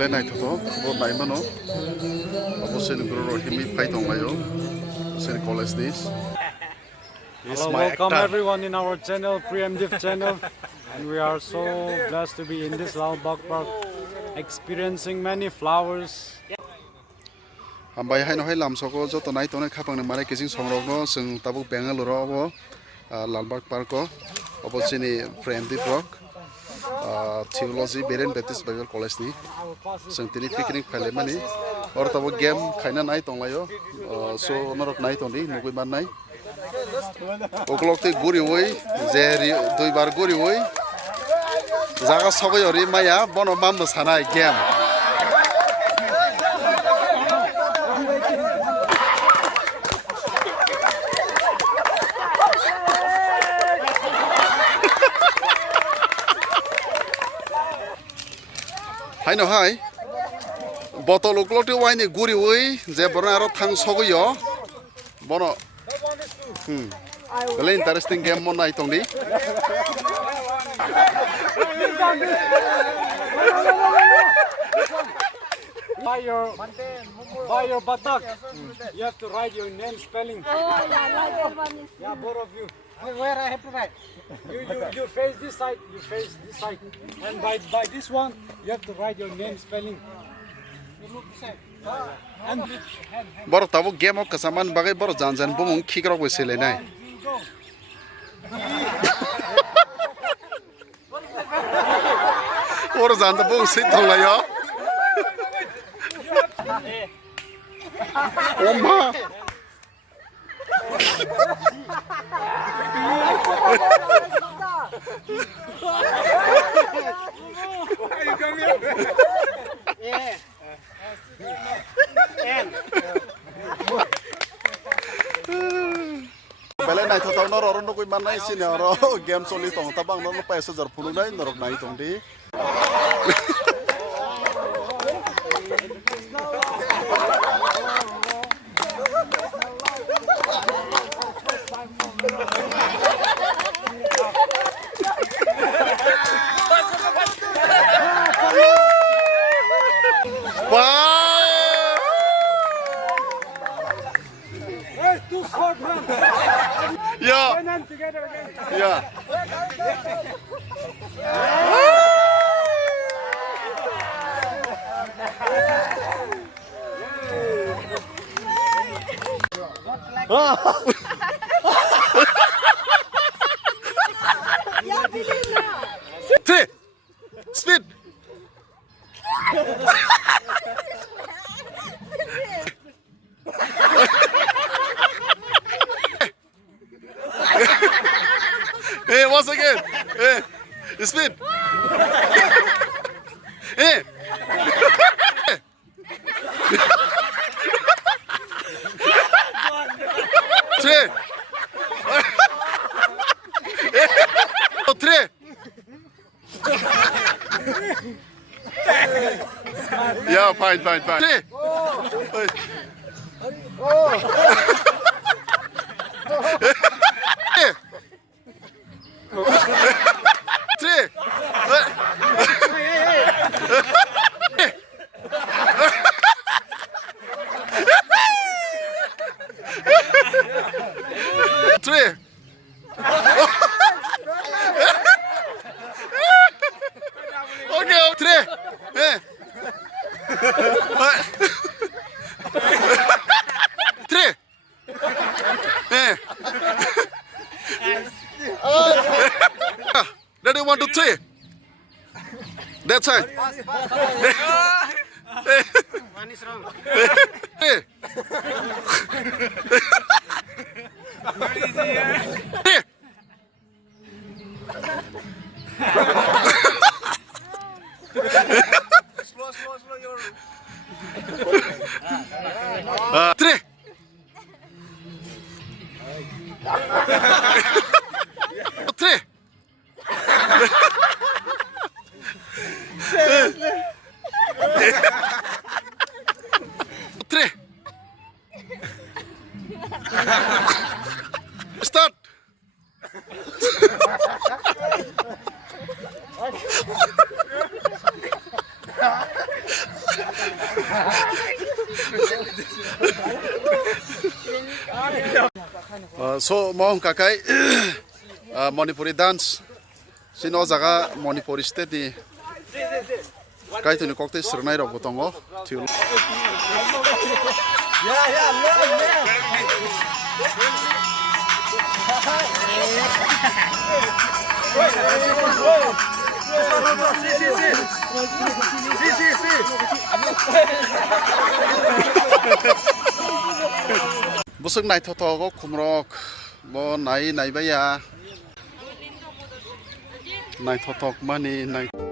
Belai naik tu, buat naik mana? Apa sih ni guru himi fight orang ayo, sini college this. Hello, welcome everyone in our channel, Preemptive channel, and we are so blessed to be in this Lalbagh Park, experiencing many flowers. Ambai hai no hai lam soko jo to nai to nai khapang ne mare kising songrok no sing tabu Bengalore abo Lalbagh Park ko obo sini Preemptive rock theology Beren Baptist Bible College ni sing tini picnic phale mani or tabu game khaina nai tong layo so norok nai to ni nugui ban nai oklok te guri oi je dui bar guri oi jaga sabai ori maya bono mam sanai game hai no hai botol uklok te wai ni guri oi je borna aro thang sogoyo bono Very interesting game mon nai tong di By your buttock, you have to write your name spelling. Yeah, both of you. Where I have to write? You face this side, you face this side. And by this one, you have to write your name spelling. And bor tabu game ok kasaman bagai bor janjan bumung khikrok besile nai bor janta bung sit tholayo Oma Belai naik tahu nor orang nukui mana isi ni orang game soli tong tabang nor lupa eser puluh nai norok naik tong di two short men. Yeah. Join them together again. Yeah. Three. Speed. Hey, once again. Hey, speed. Hey. Three. Oh, three. Yeah, fine. Three. Three. Three. Okay, three. Three. Ready, 1, 2, 3. That's it. One is wrong. Hey. Slow, your... Three. Three. Three. Start. So mau kakai Manipuri dance sino jaga Manipuri state ni kai tuni kokte sernai rok botongo thiul busuk nai thoto ko khumrok bo nai nai baya nai thotok mani nai